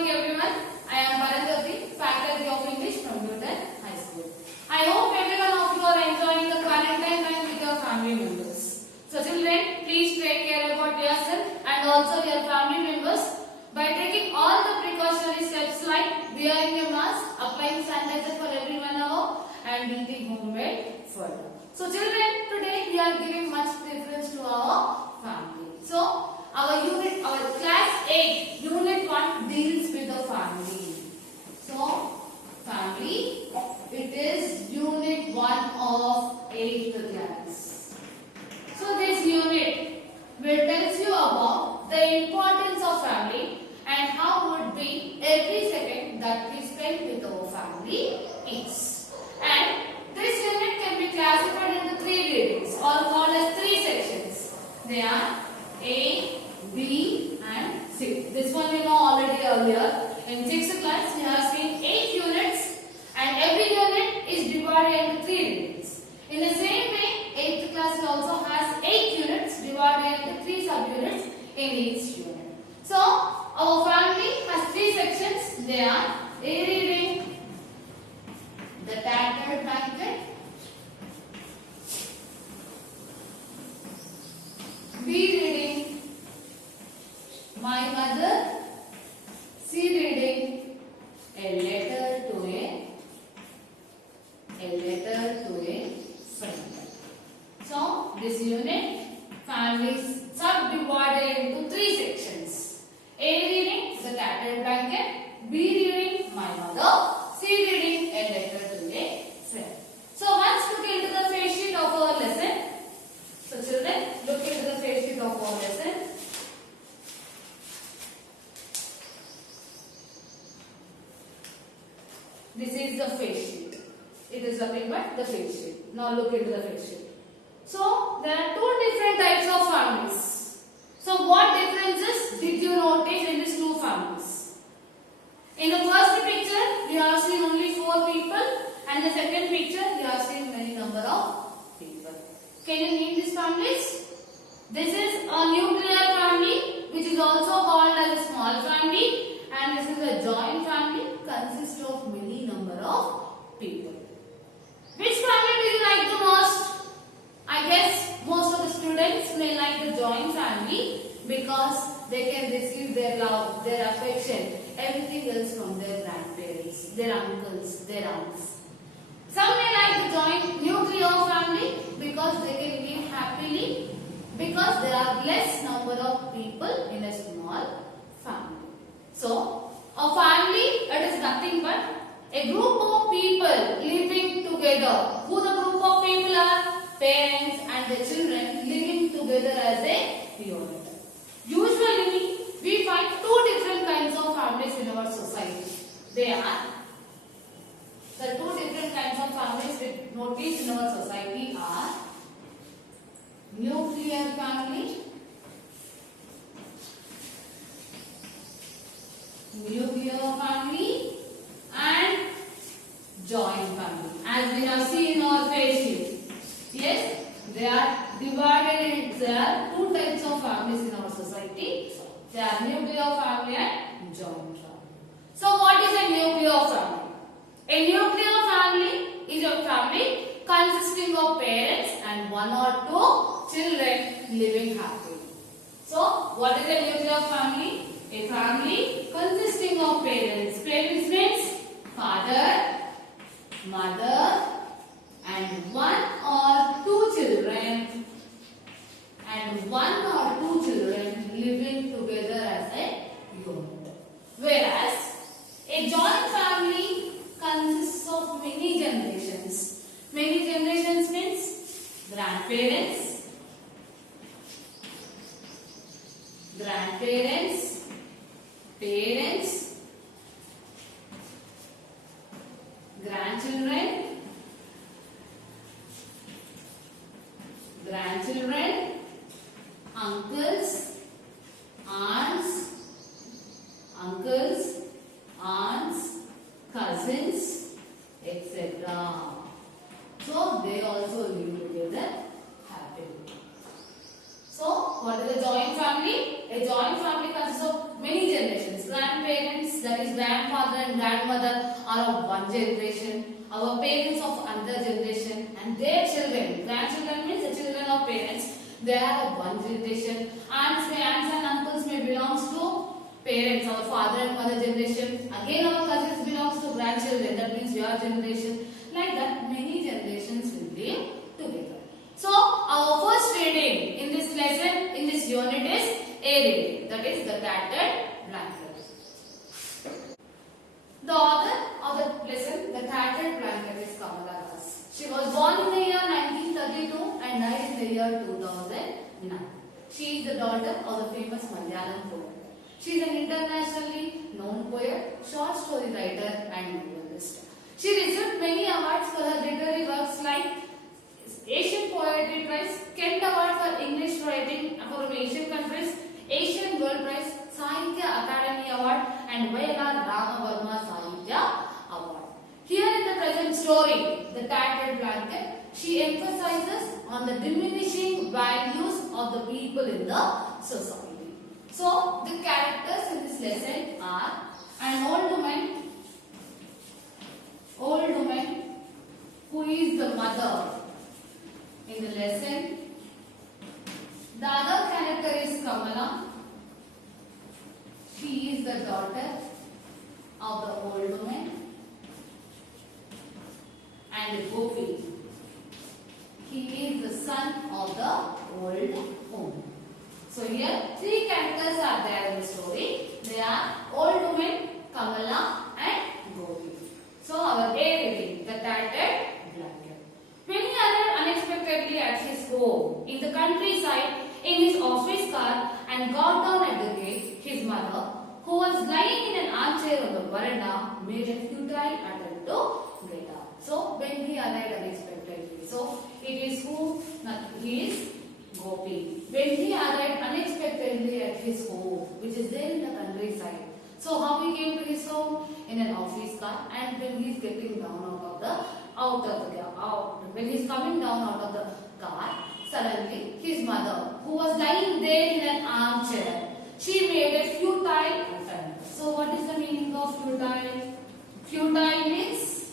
morning everyone. I am Paranjati, faculty of English from Newton High School. I hope every one of you are enjoying the quarantine time with your family members. So children, please take care about yourself and also your family members by taking all the precautionary steps like wearing a mask, applying sanitizer for every 1 hour and eating homemade food. So children, today we are giving much preference to our family. So our class 8, unit 1 deals with the family. So family, it is unit 1 of 8th class. So this unit will tell you about the importance of family and how would be every second that we spend with our family is. And this unit can be classified into 3 readings or called as 3 sections. They are A, B and C. This one you know already earlier. In 6th class we have seen 8 units and every unit is divided into 3 readings. In the same way, 8th class also has 8 units divided into 3 subunits in each unit. So, our family has 3 sections. They are A reading, the tattered blanket, B reading, my mother, C reading, a letter to a friend. So this unit family is subdivided into 3 sections. A reading, the tattered blanket, B reading, my mother, C reading, a letter to a friend. So let's look into the face sheet of our lesson. So children, look into the face sheet of our lesson. This is the face sheet. It is nothing but the face sheet. Now look into the face sheet. So there are 2 different types of families. So what differences did you notice in these 2 families? In the first picture, we have seen only 4 people, and the second picture, we have seen many number of people. Can you name these families? This is a nuclear family, which is also called as a small family, and this is a joint family, consists of many number of people. Which family do you like the most? I guess most of the students may like the joint family because they can receive their love, their affection, everything else from their grandparents, their uncles, their aunts. Some may like the joint nuclear family because they can live happily because there are less number of people in a small family. So, a family, it is nothing but a group of people living together. Who the group of people are? Parents and the children living together as a unit. Usually, we find 2 different kinds of families in our society. They are the 2 different kinds of families we notice in our society are nuclear family, and joint family. As we have seen in our face sheet. Yes, they are divided into there are 2 types of families in our society. They are nuclear family and joint family. So what is a nuclear family? A nuclear family is a family consisting of parents and 1 or 2 children living happily. So what is a nuclear family? A family consisting of parents. Parents means father, mother and 1 or 2 children living together as a unit. Whereas a joint family consists of many generations. Many generations means grandparents, parents, grandchildren, uncles, aunts, cousins, etc. So they also live together happily. So what is a joint family? A joint family consists of many many generations. Grandparents, that is grandfather and grandmother, are of one generation. Our parents of another generation, and their children. Grandchildren means the children of parents. They are of one generation. Aunts and uncles may belongs to parents, our father and mother generation. Again, our cousins belongs to grandchildren. That means your generation. Like that, many generations will live together. So, our first reading in this lesson, in this unit is A reading. That is the tattered blanket. The author of the lesson, the tattered blanket, is Kamala Das. She was born in the year 1932 and died in the year 2009. She is the daughter of the famous Malayalam poet. She is an internationally known poet, short story writer and novelist. She received many awards for her literary works like Asian Poetry Prize, Kent Award for English Writing from Asian countries, Asian World Prize, Sahitya Academy Award and YLR Ramavarma Sahitya Award. Here in the present story, The Tattered Blanket, she emphasizes on the diminishing values of the people in the society. So, the characters in this lesson are an old woman who is the mother in the lesson. The other character is Kamala. She is the daughter of the old woman. And Gopi, he is the son of the old woman. So here three characters are there in the story. They are old woman, Kamala and Gopi. So our A reading, the tattered blanket. Many arrived unexpectedly at his home in the countryside in his office car and got down at the gate. His mother, who was lying in an armchair on the veranda, made a futile attempt to get up. So when he arrived unexpectedly, so it is who? He is Gopi. When he arrived unexpectedly at his home, which is there in the countryside. So how he came to his home? In an office car, and when he is getting down when he is coming down out of the car, suddenly his mother, who was lying there in an armchair, she made a futile attempt. So what is the meaning of futile? Futile means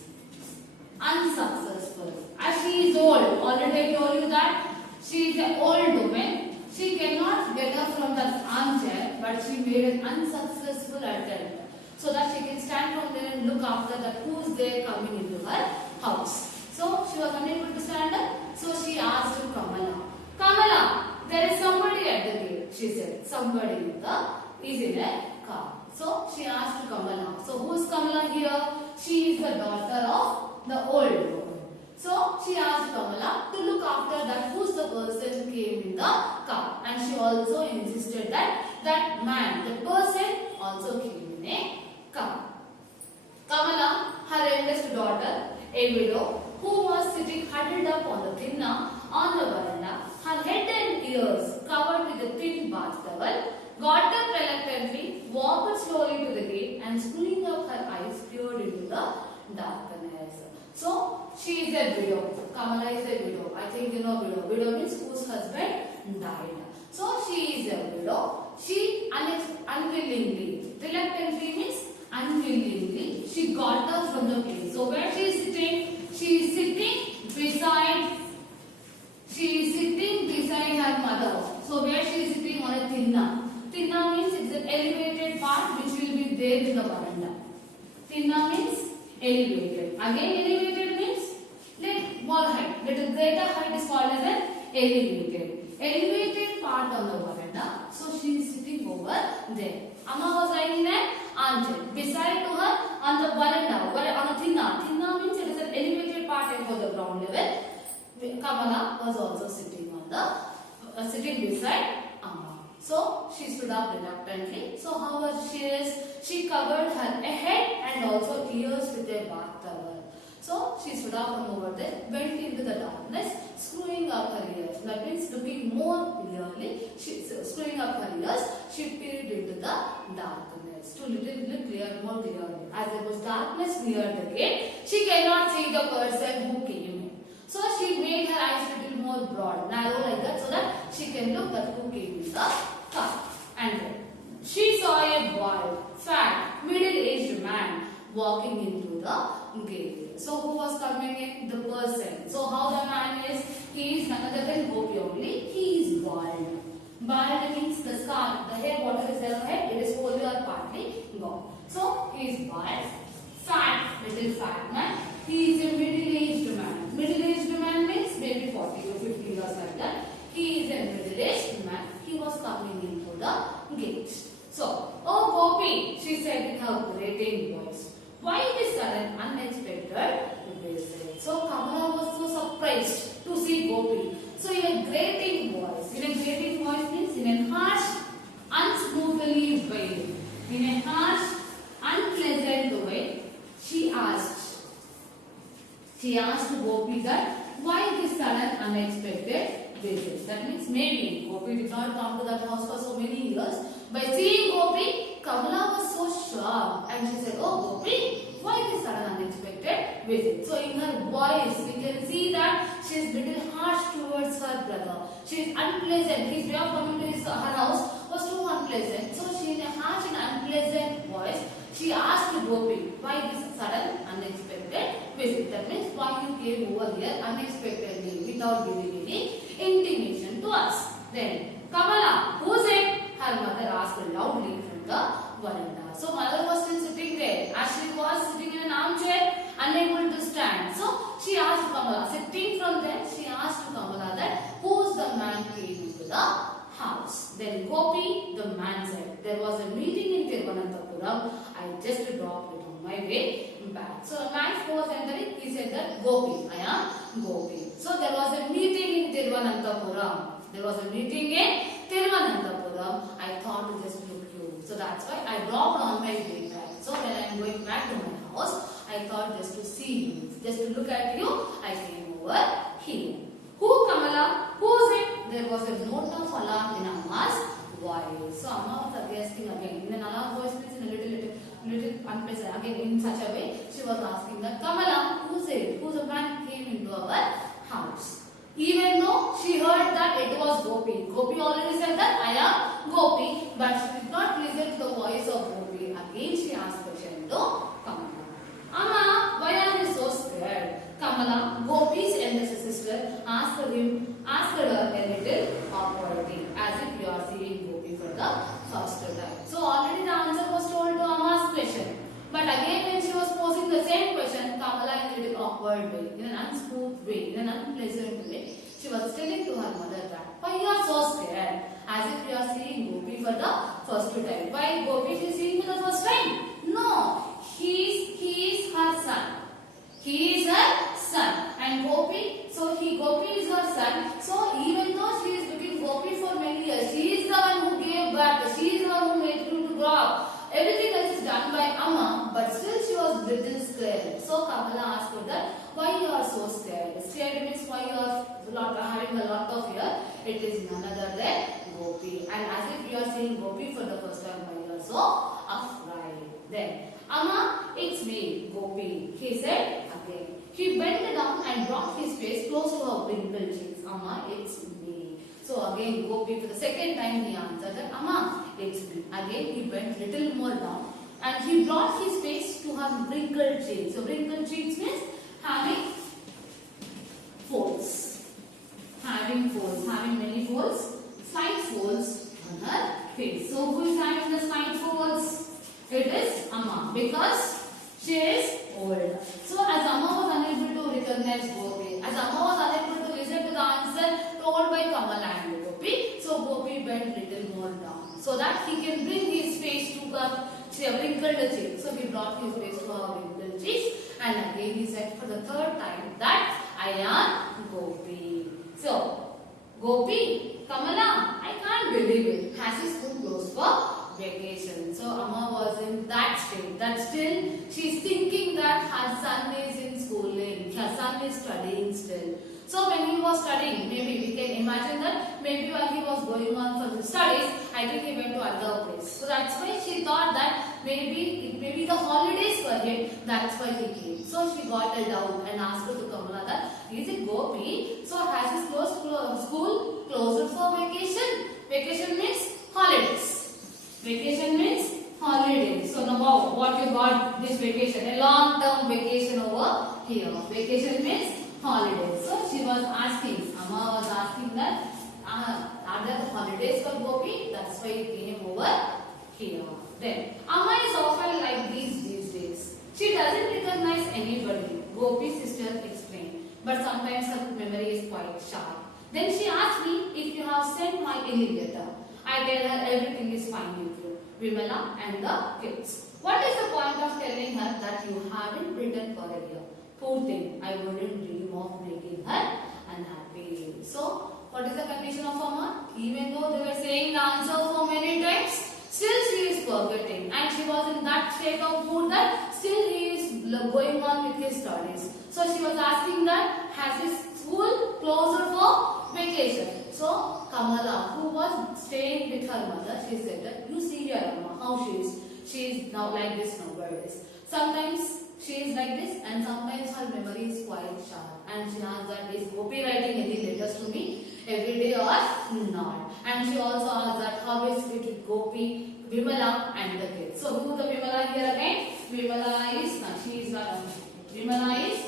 unsuccessful. As she is old, already I told you that she is an old woman. She cannot get up from that armchair, but she made an unsuccessful attempt so that she can stand from there and look after that who is there coming into her house. So she was unable to stand up, so she asked to Kamala. Kamala, there is somebody at the gate, she said. Somebody is in a car. So she asked to Kamala. So who is Kamala here? She is the daughter of the old woman. So she asked Kamala to look after that who's the person who came in the car. And she also insisted that that man, the person also came in a car. Kamala, her eldest daughter, a widow, who was sitting huddled up on the tinna on the veranda, her head and ears covered with a thin bath towel, got up reluctantly, walked slowly to the gate and screwing up her eyes peered into the darkness. So, she is a widow. Kamala is a widow. I think you know widow. Widow means whose husband died. So, she is a widow. She unwillingly, reluctantly means unwillingly, she got up from the place. So, where she is sitting? She is sitting beside her mother. So, where she is sitting on a tinna. Tinna means it is an elevated part which will be there in the veranda. Tinna means elevated. Again, elevated means more height. Little greater height is called as an elevated. Elevated part on the veranda. So she is sitting over there. Amma was lying in an armchair. Beside to her on the veranda, on a tinna. Tinna means it is an elevated part above the ground level. Kamala was also sitting on the sitting beside Amma. So she stood up reluctantly. So how she is? She covered her head and also ears with a bath towel. So she stood up from over there, went into the darkness, screwing up her ears. That means looking more clearly. Screwing up her ears, she peered into the darkness to look more clearly. As there was darkness near the gate, she cannot see the person who came in. So she made her eyes a little narrow like that, so that she can look at who came in the car. And she saw a boy, fat, middle-aged man walking into the gate. So who was coming in? The person. So how the man is? He is none other than Gopi only. He is bald. Bald means the scalp, the hair, whatever is there on the head, it is wholly or partly gone. So he is bald, fat, little fat man. He is a middle-aged man. Middle-aged man means maybe 40 to 50 years like that. He is a middle-aged man. He was coming into the gate. So, oh Gopi, she said in her grating voice, why this sudden unexpected visit? So Kamala was so surprised to see Gopi. So in a grating voice means in a harsh, unsmoothly way, in a harsh, unpleasant way, she asked Gopi that why this sudden unexpected visit. That means maybe Gopi did not come to that house for so many years. By seeing Gopi, Kamala was so shocked and she said, oh Gopi, why this sudden unexpected visit? So in her voice, we can see that she is little harsh towards her brother. She is unpleasant. His way of coming to her house was too unpleasant. So she in a harsh and unpleasant voice, she asked Gopi, why this sudden unexpected visit? That means why you came over here unexpectedly without giving any intimation to us. Then Kamala, who's it? Her mother asked loudly from the veranda. So mother was still sitting there. As she was sitting in an armchair, unable to stand. So she asked Kamala, sitting from there, she asked Kamala that who's the man came into the house. Then Gopi, the man said, there was a meeting in Thiruvananthapuram. I just dropped it on my way back. So a man was entering, he said that Gopi, I am Gopi. So there was a meeting in Thiruvananthapuram. I thought to just look you. So that's why I dropped on my way back. So when I am going back to my house, I thought just to see you, just to look at you, I came over here. Who Kamala? Who's it? There was a note of alarm in Amma's voice. So Amma was asking again. In an alarm voice means in a little unpleasant. Again in such a way, she was asking that Kamala, who's it? Who's a man came into our house? Even though she heard that it was Gopi. Gopi already said that I am Gopi, but she did not listen to the voice of Gopi. Again she asked question to Kamala. Amma, why are you so scared? Kamala, Gopi's eldest sister, asked her a little awkwardly, as if you are seeing Gopi for the first time. So already the answer was told to Amma's question. But again when she was posing the same question, Kamala in a little awkward way, in an unsmooth way, in an unpleasant way, she was telling to her mother that, why you are so scared? As if you are seeing Gopi for the first time. Why Gopi she is seeing for the first time? No, he is her son. He is her son. And Gopi, Gopi is her son. So even though she is looking Gopi for many years, she is the one who gave birth, she is the one who made him to grow up. Everything else is done by Amma, but still she was little scared. So Kamala asked her that, why you are so scared? Scared means why you are having a lot of fear. It is none other than Gopi. And as if you are seeing Gopi for the first time, why you are so afraid? Then, Amma, it's me, Gopi, he said again. He bent down and brought his face close to her wrinkled cheeks. Amma, it's me. So again, Gopi for the second time he answered that, Amma, it's me. Again, he bent little more down and he brought his face to her wrinkled cheeks. So wrinkled cheeks means having folds. Having many folds, slight folds on her face. So who is having the slight folds? It is Amma, because she is old. So as Amma was unable to recognize Gopi, as Amma was unable to listen to the answer told by Kamala and Gopi, so Gopi bent little more down so that he can bring his face to her wrinkled cheek. So he brought his face to her wrinkled cheeks and again he said for the third time that I am Gopi. So Gopi, Kamala, I can't believe it. Has his school closed for vacation? So Amma was in that state that still she is thinking that her son is in schooling, her son is studying still. So when he was studying, maybe we can imagine that maybe while he was going on for his studies, I think he went to another place. So that's why she thought that maybe it may be the holidays for him, that's why he came. So she got a doubt and asked her to Kamala that, is it Gopi? So has his school closed for vacation? Vacation means holidays. Vacation got this vacation, a long-term vacation over here. Vacation means holidays. So she was asking, Amma was asking that, are there holidays for Gopi? That's why it came over here. Then, Amma is often like these days. She doesn't recognize anybody. Gopi's sister explained. But sometimes her memory is quite sharp. Then she asked me if you have sent my any letter. I tell her everything is fine with you, Vimala and the kids. What is the point of telling her that you haven't written for a year? Poor thing, I wouldn't dream of making her unhappy. So, what is the condition of Amma? Even though they were saying the answer for many times, still she is forgetting. And she was in that state of mood that still he is going on with his studies. So, she was asking that, has his school closed for vacation? So, Kamala, who was staying with her mother, she said that, you see your Amma, how she is. She is now like this nowadays. Sometimes she is like this and sometimes her memory is quite sharp. And she asked that, is Gopi writing any letters to me every day or not? And she also asked that, how is it with Gopi, Vimala and the kids? So, who the Vimala here again? Vimala is, Vimala is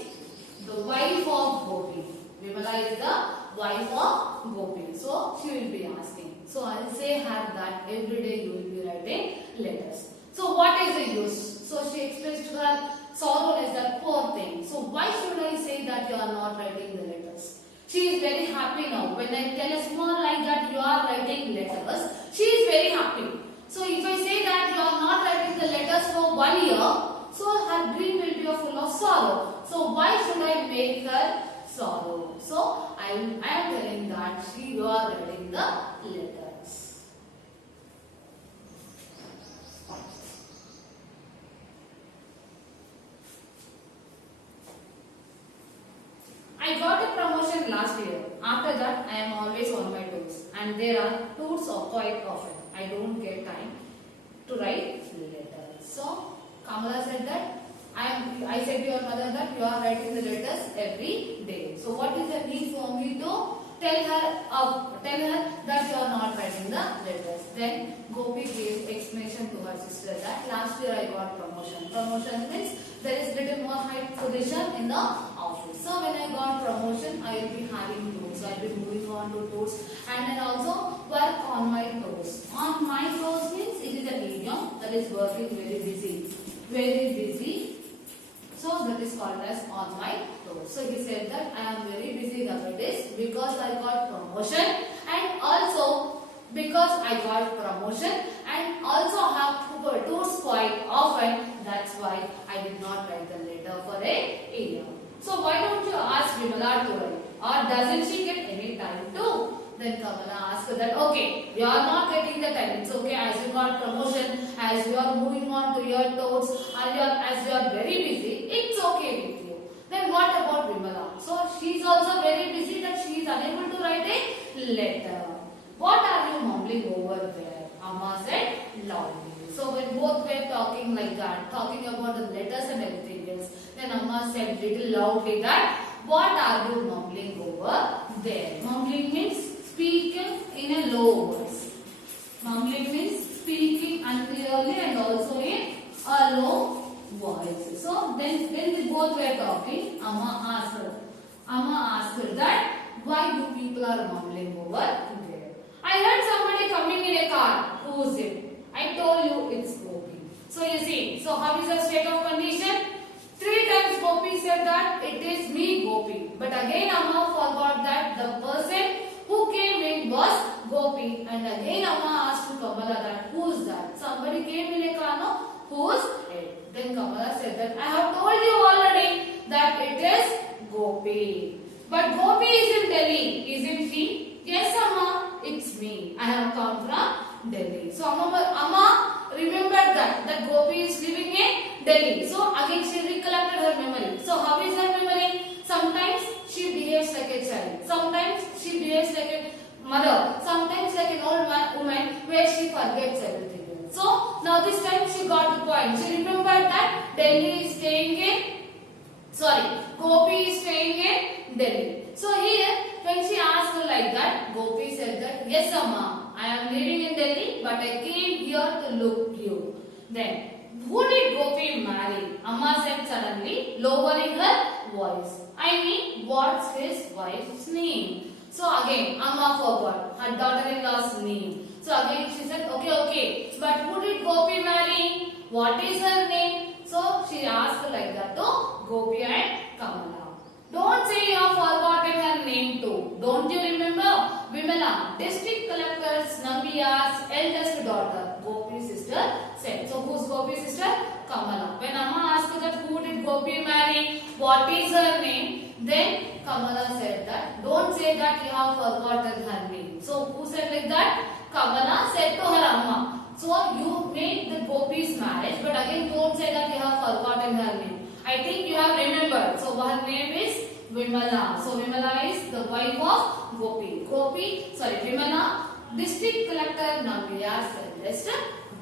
the wife of Gopi. Vimala is the wife of Gopi. So, she will be asking. So, I will say her that every day you will be writing letters. So, what is the use? So, she expressed her sorrow as that poor thing. So, why should I say that you are not writing the letters? She is very happy now. When I tell a small like that you are writing letters, she is very happy. So, if I say that you are not writing the letters for 1 year, so her dream will be full of sorrow. So, why should I make her sorrow? So, I am telling that you are writing the letters. I got a promotion last year. After that, I am always on my toes. And there are tours quite often. I don't get time to write letters. So, Kamala said that, I said to your mother that you are writing the letters every day. So, what is the need for me to tell her that you are not writing the letters? Then, Gopi gave explanation to her sister that last year I got promotion. Promotion means there is little more high position in the office. So when I got promotion, I will be having tours. I will be moving on to tours and then also work on my toes. On my toes means it is an idiom that is working very busy. Very busy. So that is called as on my toes. So he said that I am very busy nowadays because I got promotion and also because I got promotion and also have to go tours quite often. That's why I did not write the letter for a year. So why don't you ask Vimala to write? Or doesn't she get any time to? Then Kamala asked her that, okay, you are not getting the time. It's okay as you got promotion, as you are moving on to your tours, as you are very busy, it's okay with you. Then what about Vimala? So she is also very busy that she is unable to write a letter. What are you mumbling over there? Amma said loudly. So when both were talking like that, talking about the letters and everything else, then Amma said little loudly that, what are you mumbling over there? Mumbling means speaking in a low voice. Mumbling means speaking unclearly and also in a low voice. So then when they both were talking, Amma asked her that, why you people are mumbling over there? I heard somebody coming in a car. Who is it? I told you it's Gopi. So you see, so how is the state of condition? 3 times Gopi said that it is me Gopi. But again Amma forgot that the person who came in was Gopi. And again Amma asked to Kamala that who is that? Somebody came in a car, no? Who is it? Then Kamala said that I have told you already that it is Gopi. But Gopi is in Delhi, isn't she? Yes Amma, it's me. I have come from Delhi. So Amma remembered that Gopi is living in Delhi. So again she recollected her memory. So how is her memory? Sometimes she behaves like a child. Sometimes she behaves like a mother. Sometimes like an old woman where she forgets everything. So now this time she got the point. She remembered that Gopi is staying in Delhi. So here when she asked her like that, Gopi said that yes Amma, I am living in Delhi but I came here to look you. Then Who did Gopi marry? Amma said suddenly, lowering her voice. I mean, what's his wife's name? So again, Amma forgot her daughter-in-law's name. So again she said, okay, but who did Gopi marry? What is her name? So she asked like that to Gopi and Kamala. Don't say you have forgotten her name too. Don't you remember? Vimala, district collector's Nambiya's eldest daughter, Gopi's sister said. So who's Gopi's sister? Kamala. When Amma asked that who did Gopi marry, what is her name? Then Kamala said that don't say that you have forgotten her name. So who said like that? Kamala said to her Amma. So you made the Gopi's marriage, but again don't say that you have forgotten her name. I think you have remembered. So her name is Vimala. So Vimala is the wife of Gopi. Vimala, district collector Nambiya's eldest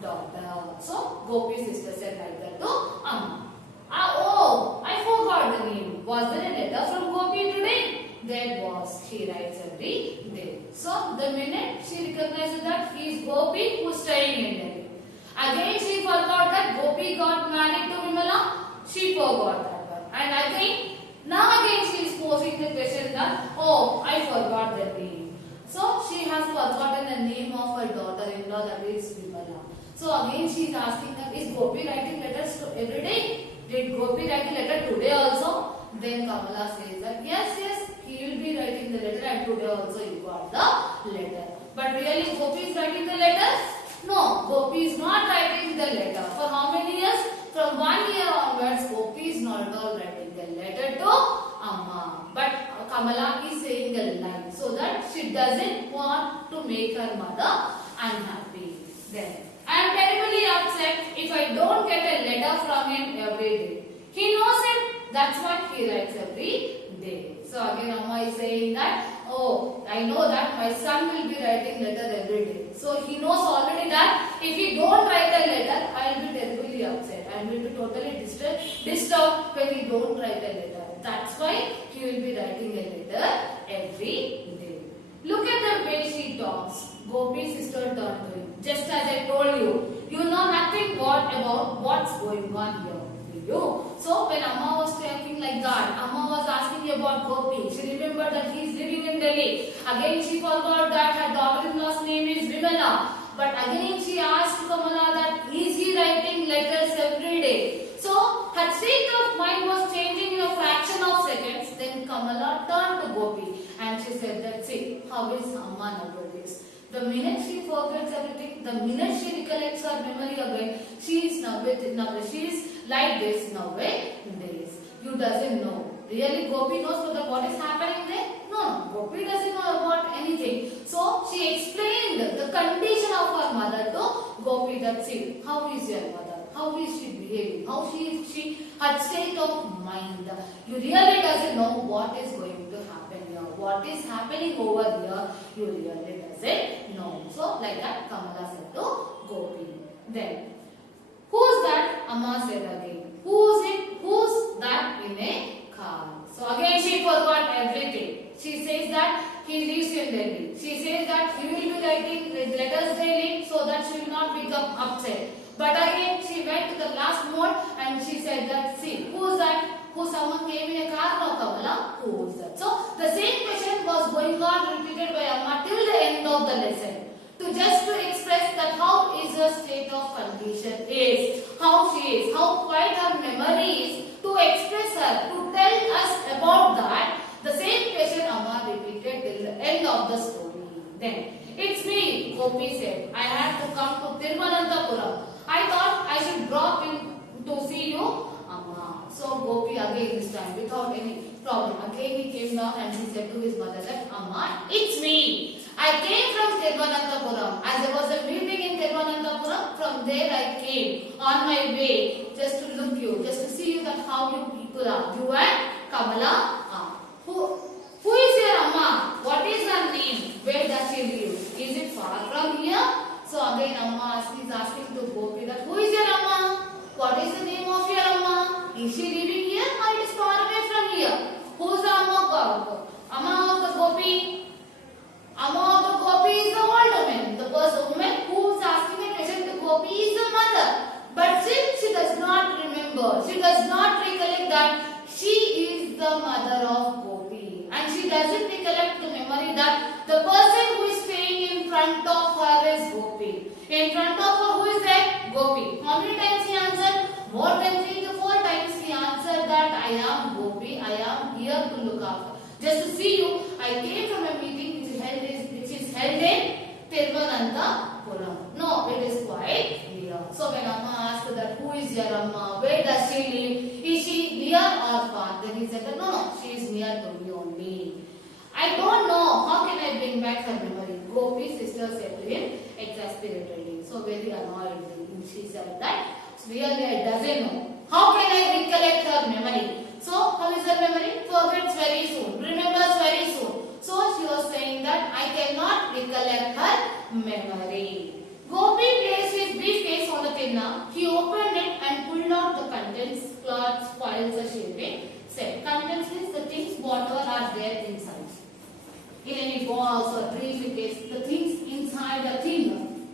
daughter. So Gopi's sister said like that to Amma. Oh, I forgot the name. Was there a letter from Gopi today? There was. She writes every day. So the minute she recognizes that he is Gopi who is staying in Delhi. Again she forgot that Gopi got married to Vimala. She forgot that one. And now again she is posing the question that, oh, I forgot the name. So she has forgotten the name of her daughter-in-law, that is Vimala. So again she is asking that, is Gopi writing letters every day? Did Gopi write the letter today also? Then Kamala says that yes, he will be writing the letter and today also you got the letter. But really Gopi is writing the letters? No, Gopi is not writing the letter. For how many years? From 1 year onwards, Gopi is not at all writing the letter to Amma. But Kamala is saying a lie so that she doesn't want to make her mother unhappy. Then, I am terribly upset if I don't get a letter from him every day. He knows it, that's why he writes every day. So again Amma is saying that, oh, I know that my son will be writing letter every day. So he knows already that if he don't write a letter, I will be terribly upset. I will be totally disturbed when he don't write a letter. That's why he will be writing a letter every day. Look at the way she talks. Gopi's sister turned to him. Just as I told you, you know nothing about what's going on here. You. So when Amma was talking like that, Amma was asking about Gopi. She remembered that he is living in Delhi. Again she forgot that her daughter-in-law's name is Vimala. But again she asked Kamala that is he writing letters every day. So her state of mind was changing in a fraction of seconds. Then Kamala turned to Gopi and she said that, see, how is Amma nowadays? The minute she forgets everything, the minute she recollects her memory again, she is like this nowadays. You doesn't know. Really Gopi knows what is happening there? No, Gopi doesn't know about anything. So she explained the condition of her mother to Gopi that, see, how is your mother? How is she behaving? How she her state of mind. You really doesn't know what is going to happen here. What is happening over here, you really doesn't know. So like that Kamala said to Gopi. Then, who's that? Amma said again. Who's it? Who's that in a car? So again she forgot everything. She says that he lives in Delhi. She says that he will be writing letters daily so that she will not become upset. But again she went to the last mode and she said that, see, who is that? Who someone came in a car? No, Kamala. Who is that? So the same question was going on repeated by Amma till the end of the lesson. To express that how is her state of condition is, how she is, how quite her memory is, to express her, to tell us about that. The same question Amma repeated till the end of the story. Then, it's me, Gopi said. I had to come to Thiruvananthapuram. I thought I should drop in to see you, Amma. So Gopi again this time without any problem. Again he came down and he said to his mother that, Amma, it's me. I came from Thiruvananthapuram. As there was a meeting in Thiruvananthapuram, from there I came on my way just to look you, just to see you that how you people are. You and Kamala are. Who is your Amma? What is her name? Where does she live? Is it far from here? So again Amma is asking to Gopi that, who is your Amma? What is the name of your Amma? Is she living here or it is far away from here? Who is the Amma? Amma of the Gopi? Amma of the Gopi is the older woman. The woman who is asking a question to Gopi is the mother. But since she front of her is Gopi. In front of her, who is there? Gopi. How many times he answered? More than 3 to 4 times he answered that I am Gopi. I am here to look after. Just to see you, I came from a meeting which is held in Thiruvananthapuram. No, it is quite near. So when Amma asked that who is your Amma, where does she live? Is she near or far? Then he said that no, she is near to me only. I don't know how can I bring back her memory. Gopi's sister said to him exasperatedly. So very annoyed. She said that really I doesn't know. How can I recollect her memory? So how is her memory? Forgets very soon. Remembers very soon. So she was saying that I cannot recollect her memory. Gopi placed his briefcase on the tinna. He opened it and pulled out the contents, cloths, files, or shaving. Said contents means the things whatever are there inside. In any box or briefcase, the things inside the thing,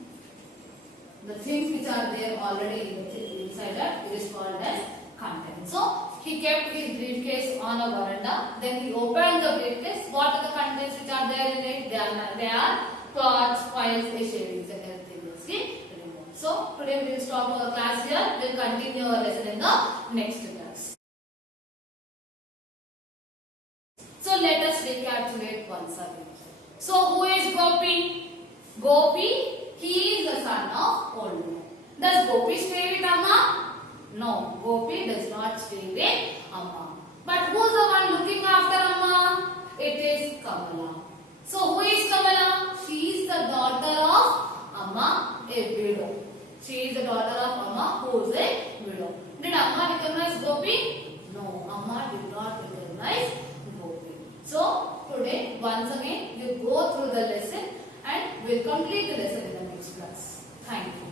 the things which are there already inside that is called as content. So he kept his briefcase on a veranda. Then he opened the briefcase. What are the contents which are there in it? They are cloths, files, shavings, and everything else. Okay? So today we will stop our class here. We will continue our lesson in the next class. So let us recapitulate once again. So who is Gopi? Gopi, he is the son of old man. Does Gopi stay with Amma? No, Gopi does not stay with Amma. But who is the one looking after Amma? It is Kamala. So who is Kamala? She is the daughter of Amma, a widow. She is the daughter of Amma who is a widow. Did Amma recognize Gopi? No, Amma did not recognize Gopi. So today once again we go through the lesson and we will complete the lesson in the next class. Thank you.